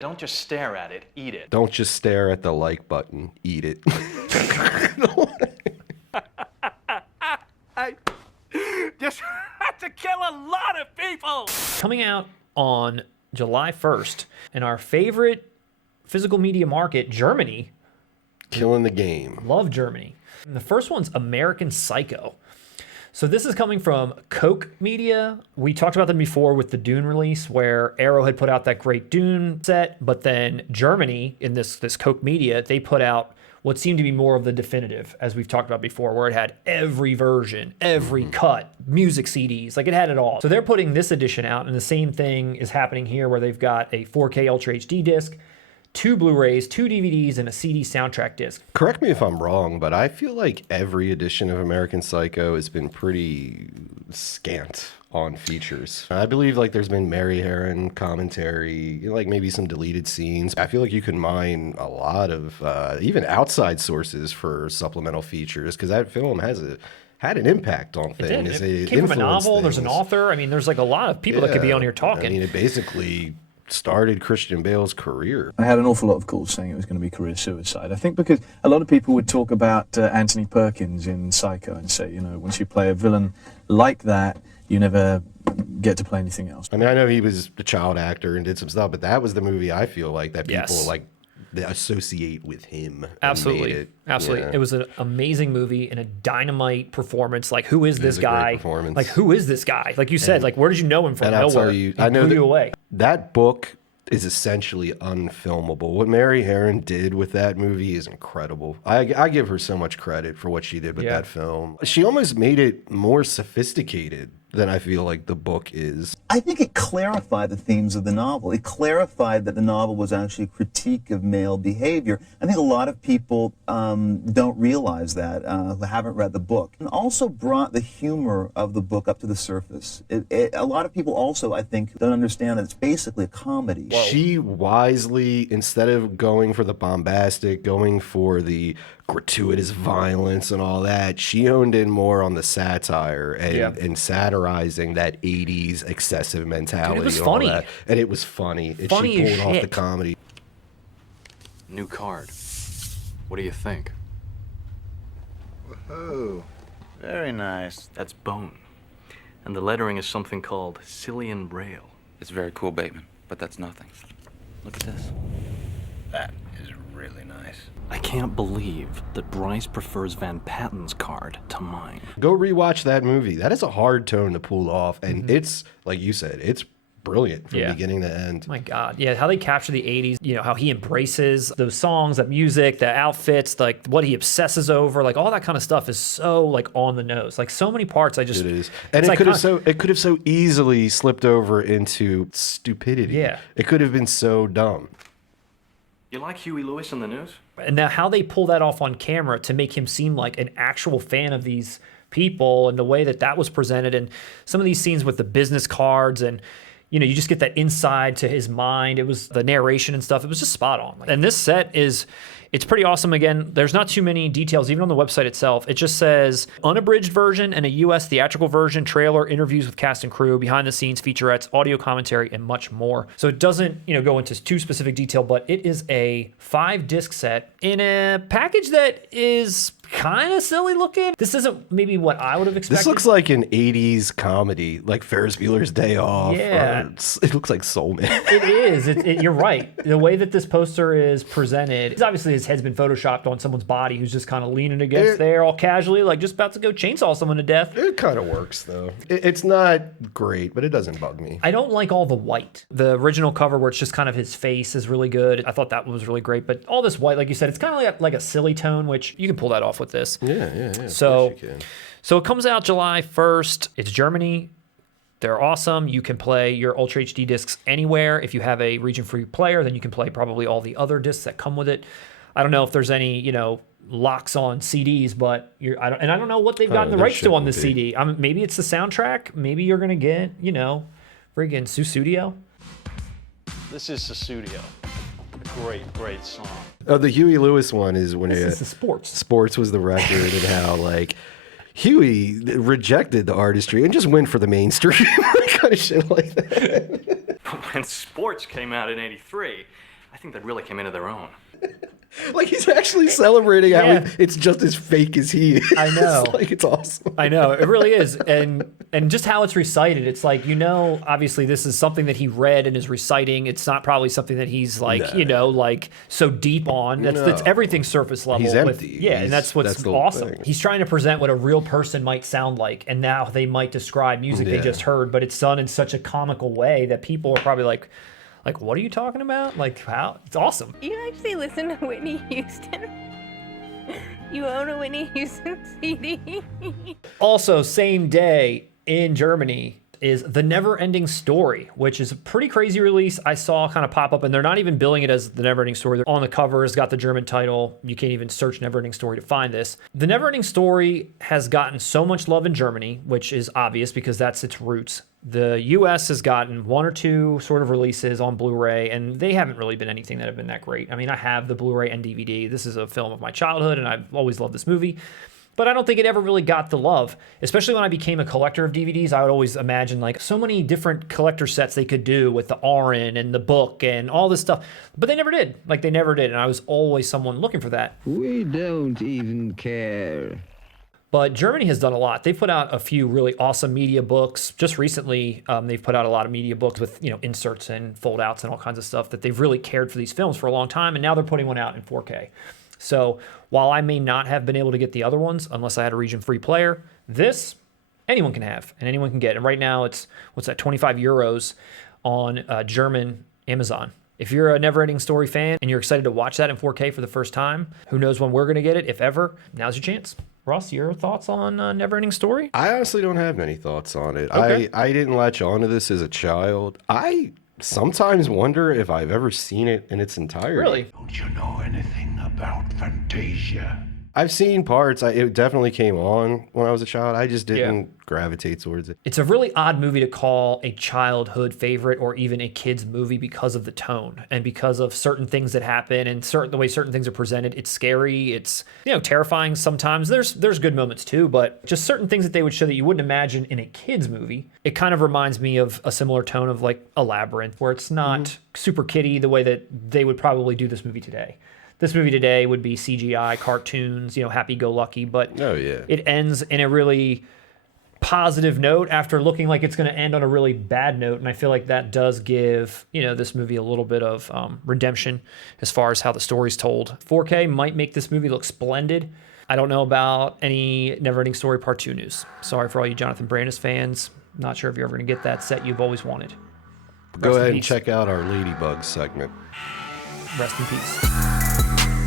Don't just stare at it, eat it. Don't just stare at the like button, eat it. I just had to kill a lot of people. Coming out on July 1st in our favorite physical media market, Germany. Killing the game. Love Germany. And the first one's American Psycho. So this is coming from Koch Media. We talked about them before with the Dune release, where Arrow had put out that great Dune set, but then Germany, in this Koch Media, they put out what seemed to be more of the definitive, as we've talked about before, where it had every version, every cut, music CDs, like it had it all. So they're putting this edition out, and the same thing is happening here, where they've got a 4K Ultra HD disc, 2 Blu-rays, 2 DVDs, and a CD soundtrack disc. Correct me if I'm wrong, but I feel like every edition of American Psycho has been pretty scant on features. I believe like there's been Mary Harron commentary, like maybe some deleted scenes. I feel like you can mine a lot of even outside sources for supplemental features, because that film had an impact on things. It came from a novel. There's an author. I mean, there's like a lot of people that could be on here talking. I mean, it basically started Christian Bale's career. I had an awful lot of calls saying it was going to be career suicide. I think because a lot of people would talk about Anthony Perkins in Psycho and say, you know, once you play a villain like that, you never get to play anything else. I mean, I know he was a child actor and did some stuff, but that was the movie I feel like that people like they associate with him. Absolutely. Absolutely. Yeah. It was an amazing movie and a dynamite performance. Like, who is this guy? Like, who is this guy? Like you said, like, where did you know him from? And nowhere. I'll tell you, I know blew you away. That book is essentially unfilmable. What Mary Harron did with that movie is incredible. I give her so much credit for what she did with that film. She almost made it more sophisticated than I feel like the book is. I think it clarified the themes of the novel. It clarified that the novel was actually a critique of male behavior. I think a lot of people don't realize that, who haven't read the book. And also brought the humor of the book up to the surface. A lot of people also, I think, don't understand that it's basically a comedy. She wisely, instead of going for the bombastic, going for the gratuitous violence and all that, she honed in more on the satire and satirizing that 80s excessive mentality. Dude, it was and funny. All that. And it was funny. Funny she as pulled off shit. the comedy. New card. What do you think? Whoa, very nice. That's bone. And the lettering is something called Cillian Braille. It's very cool, Bateman, but that's nothing. Look at this. That is really nice. I can't believe that Bryce prefers Van Patten's card to mine. Go rewatch that movie. That is a hard tone to pull off, and it's, like you said, it's brilliant from beginning to end. My God. Yeah, how they capture the 80s, you know, how he embraces those songs, that music, the outfits, like what he obsesses over, like all that kind of stuff is so like on the nose. Like so many parts I just... It is. And it could have so easily slipped over into stupidity. Yeah. It could have been so dumb. You like Huey Lewis in the news? And now how they pull that off on camera to make him seem like an actual fan of these people, and the way that that was presented, and some of these scenes with the business cards, and you know, you just get that inside to his mind. It was the narration and stuff. It was just spot on. And this set it's pretty awesome. Again, there's not too many details, even on the website itself. It just says unabridged version and a US theatrical version, trailer, interviews with cast and crew, behind the scenes featurettes, audio commentary, and much more. So it doesn't, you know, go into too specific detail, but it is a 5-disc set in a package that is kind of silly looking. This isn't maybe what I would have expected. This looks like an 80s comedy, like Ferris Bueller's Day Off. Yeah. It looks like Soul Man. It is. You're right. The way that this poster is presented, obviously his head's been photoshopped on someone's body who's just kind of leaning against there all casually, like just about to go chainsaw someone to death. It kind of works, though. It's not great, but it doesn't bug me. I don't like all the white. The original cover where it's just kind of his face is really good. I thought that was really great, but all this white, like you said, it's kind of like a silly tone, which you can pull that off with this. Yeah. So it comes out July 1st. It's Germany. They're awesome. You can play your Ultra HD discs anywhere. If you have a region-free player, then you can play probably all the other discs that come with it. I don't know if there's any, you know, locks on CDs, but I don't know what they've gotten the rights to on the CD. Maybe it's the soundtrack. Maybe you're gonna get, you know, friggin' Susudio. This is Susudio. Great song. Oh, the Huey Lewis one is when This is the sports. Sports was the record, and how like Huey rejected the artistry and just went for the mainstream kind of shit like that. When Sports came out in '83, I think they really came into their own. Like he's actually celebrating how Yeah. it's just as fake as he is. I know. Like it's awesome. I know, it really is. And just how it's recited, it's like, obviously this is something that he read and is reciting. It's not probably something that he's like, like so deep on. That's everything surface level. He's empty. And that's what's the awesome. thing. He's trying to present what a real person might sound like, and now they might describe music they Yeah. just heard, but it's done in such a comical way that people are probably like, what are you talking about? Like, how? It's awesome. You actually listen to Whitney Houston? You own a Whitney Houston CD? Also, same day in Germany is The Neverending Story, which is a pretty crazy release. I saw kind of pop up, and they're not even billing it as The Neverending Story. They're on the cover. It's got the German title. You can't even search Neverending Story to find this. The Neverending Story has gotten so much love in Germany, which is obvious because that's its roots. The US has gotten one or two sort of releases on Blu-ray, and they haven't really been anything that have been that great. I mean, I have the Blu-ray and DVD. This is a film of my childhood, and I've always loved this movie. But I don't think it ever really got the love, especially when I became a collector of DVDs. I would always imagine like so many different collector sets they could do with the RN and the book and all this stuff. But they never did. Like they never did. And I was always someone looking for that. We don't even care. But Germany has done a lot. They've put out a few really awesome media books. Just recently, they've put out a lot of media books with inserts and fold outs and all kinds of stuff that they've really cared for these films for a long time. And now they're putting one out in 4K. So while I may not have been able to get the other ones unless I had a region-free player, this anyone can have and anyone can get. And right now it's, 25 euros on German Amazon. If you're a Neverending Story fan and you're excited to watch that in 4K for the first time, who knows when we're going to get it, if ever, now's your chance. Ross, your thoughts on Neverending Story? I honestly don't have many thoughts on it. Okay. I didn't latch onto this as a child. I sometimes wonder if I've ever seen it in its entirety. Really? Don't you know anything about Fantasia? I've seen parts. It definitely came on when I was a child. I just didn't gravitate towards it. It's a really odd movie to call a childhood favorite or even a kid's movie because of the tone and because of certain things that happen and the way certain things are presented. It's scary. It's terrifying sometimes. There's good moments too, but just certain things that they would show that you wouldn't imagine in a kid's movie. It kind of reminds me of a similar tone of like a Labyrinth, where it's not super kiddie the way that they would probably do this movie today. This movie today would be CGI, cartoons, happy-go-lucky, but it ends in a really positive note after looking like it's going to end on a really bad note, and I feel like that does give, this movie a little bit of redemption as far as how the story's told. 4K might make this movie look splendid. I don't know about any Neverending Story Part 2 news. Sorry for all you Jonathan Brandis fans. Not sure if you're ever going to get that set you've always wanted. Go ahead and check out our Ladybug segment. Rest in peace.